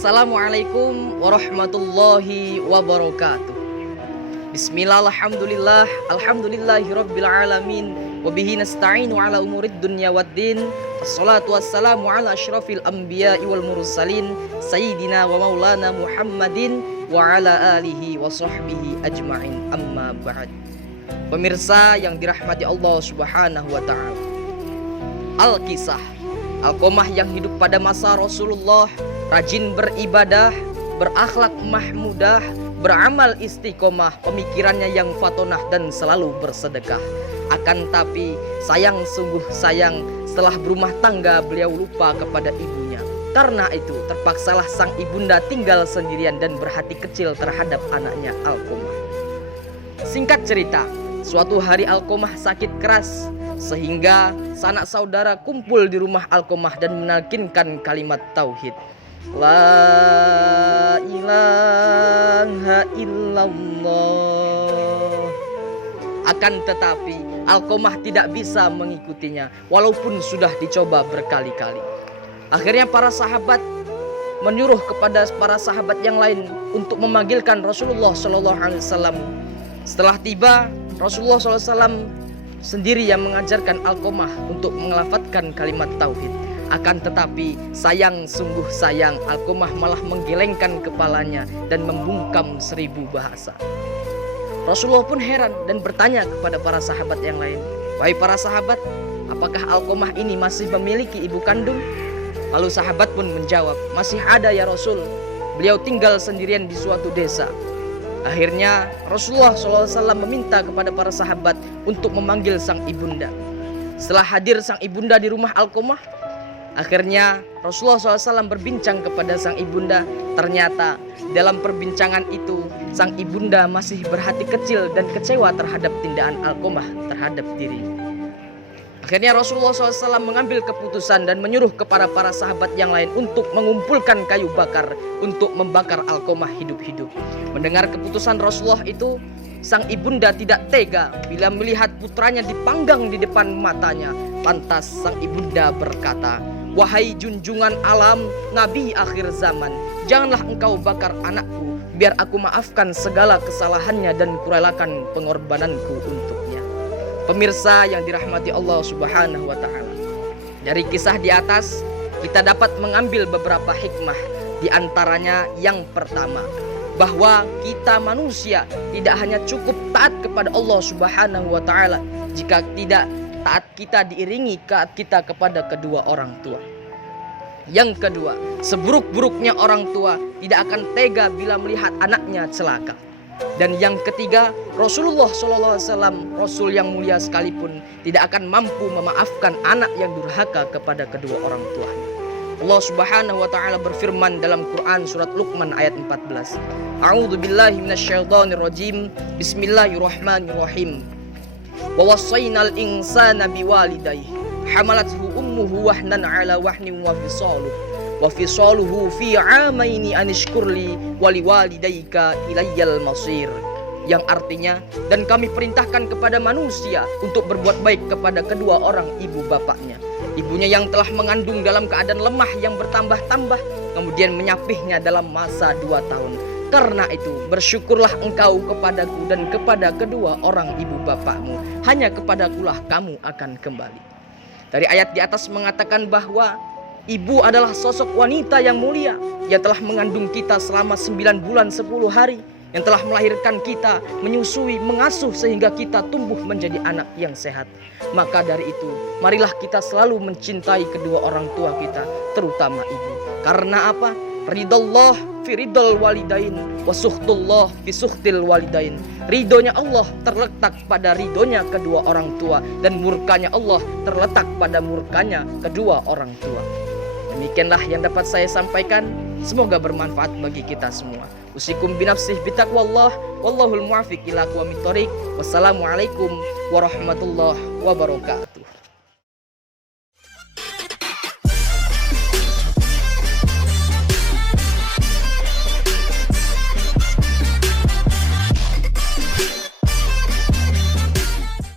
Assalamualaikum warahmatullahi wabarakatuh. Bismillah, alhamdulillah, alhamdulillahirabbil alamin, wa bihi nasta'inu ala umurid dunya waddin. Wassalatu wassalamu ala asyrafil anbiya'i wal mursalin, sayyidina wa maulana Muhammadin wa ala alihi wa sahbihi ajma'in, amma ba'd. Pemirsa yang dirahmati Allah Subhanahu wa taala. Al-Kisah Alqamah yang hidup pada masa Rasulullah, rajin beribadah, berakhlak mahmudah, beramal istiqomah, pemikirannya yang fatonah dan selalu bersedekah. Akan tapi sayang, sungguh sayang, setelah berumah tangga beliau lupa kepada ibunya. Karena itu terpaksalah sang ibunda tinggal sendirian dan berhati kecil terhadap anaknya Alqamah. Singkat cerita, suatu hari Alqamah sakit keras, sehingga sanak saudara kumpul di rumah Alqamah dan menalkinkan kalimat tauhid. La ilaha illallah. Akan tetapi Alqamah tidak bisa mengikutinya walaupun sudah dicoba berkali-kali. Akhirnya para sahabat menyuruh kepada para sahabat yang lain untuk memanggilkan Rasulullah SAW. Setelah tiba, Rasulullah SAW sendiri yang mengajarkan Alqamah untuk melafadzkan kalimat tauhid. Akan tetapi sayang, sungguh sayang, Alqamah malah menggelengkan kepalanya dan membungkam 1000 bahasa. Rasulullah pun heran dan bertanya kepada para sahabat yang lain, "Wahai para sahabat, apakah Alqamah ini masih memiliki ibu kandung?" Lalu sahabat pun menjawab, "Masih ada ya Rasul, beliau tinggal sendirian di suatu desa." Akhirnya Rasulullah SAW meminta kepada para sahabat untuk memanggil sang ibunda. Setelah hadir sang ibunda di rumah Alqamah, akhirnya Rasulullah SAW berbincang kepada sang ibunda. Ternyata dalam perbincangan itu sang ibunda masih berhati kecil dan kecewa terhadap tindakan Alqamah terhadap dirinya. Akhirnya Rasulullah SAW mengambil keputusan dan menyuruh kepada para sahabat yang lain untuk mengumpulkan kayu bakar untuk membakar Alqamah hidup-hidup. Mendengar keputusan Rasulullah itu, sang ibunda tidak tega bila melihat putranya dipanggang di depan matanya. Lantas sang ibunda berkata, "Wahai junjungan alam, Nabi akhir zaman, janganlah engkau bakar anakku, biar aku maafkan segala kesalahannya dan kurelakan pengorbananku untuknya." Pemirsa yang dirahmati Allah Subhanahu wa taala, dari kisah di atas kita dapat mengambil beberapa hikmah. Di antaranya yang pertama, bahwa kita manusia tidak hanya cukup taat kepada Allah Subhanahu wa taala jika tidak taat kita diiringi taat kita kepada kedua orang tua. Yang kedua, seburuk-buruknya orang tua tidak akan tega bila melihat anaknya celaka. Dan yang ketiga, Rasulullah SAW, Rasul yang mulia sekalipun, tidak akan mampu memaafkan anak yang durhaka kepada kedua orang tuanya. Allah Subhanahu wa taala berfirman dalam Quran surat Luqman ayat 14. A'udzu billahi minasyaitonir rajim. Bismillahirrahmanirrahim. Wa wassaynal insana biwalidayhi hamalathu ummuhu wahnan 'ala wahnin wa fisaluhu fi 'amaini anishkurli wa liwalidayka ilayyal masir. Yang artinya, dan kami perintahkan kepada manusia untuk berbuat baik kepada kedua orang ibu bapaknya. Ibunya yang telah mengandung dalam keadaan lemah yang bertambah-tambah, kemudian menyapihnya dalam masa 2 tahun. Karena itu bersyukurlah engkau kepadaku dan kepada kedua orang ibu bapakmu. Hanya kepadakulah kamu akan kembali. Dari ayat di atas mengatakan bahwa ibu adalah sosok wanita yang mulia yang telah mengandung kita selama 9 bulan 10 hari, yang telah melahirkan kita, menyusui, mengasuh sehingga kita tumbuh menjadi anak yang sehat. Maka dari itu, marilah kita selalu mencintai kedua orang tua kita, terutama ibu. Karena apa? Ridallah fi ridal walidain wa suhtullah fi suhtil walidain. Ridhonya Allah terletak pada ridhonya kedua orang tua, dan murkanya Allah terletak pada murkanya kedua orang tua. Demikianlah yang dapat saya sampaikan. Semoga bermanfaat bagi kita semua. Usikum binafsih bitaqwallah, wallahul muwaffiq ila aqwamit thoriq. Wassalamualaikum warahmatullahi wabarakatuh.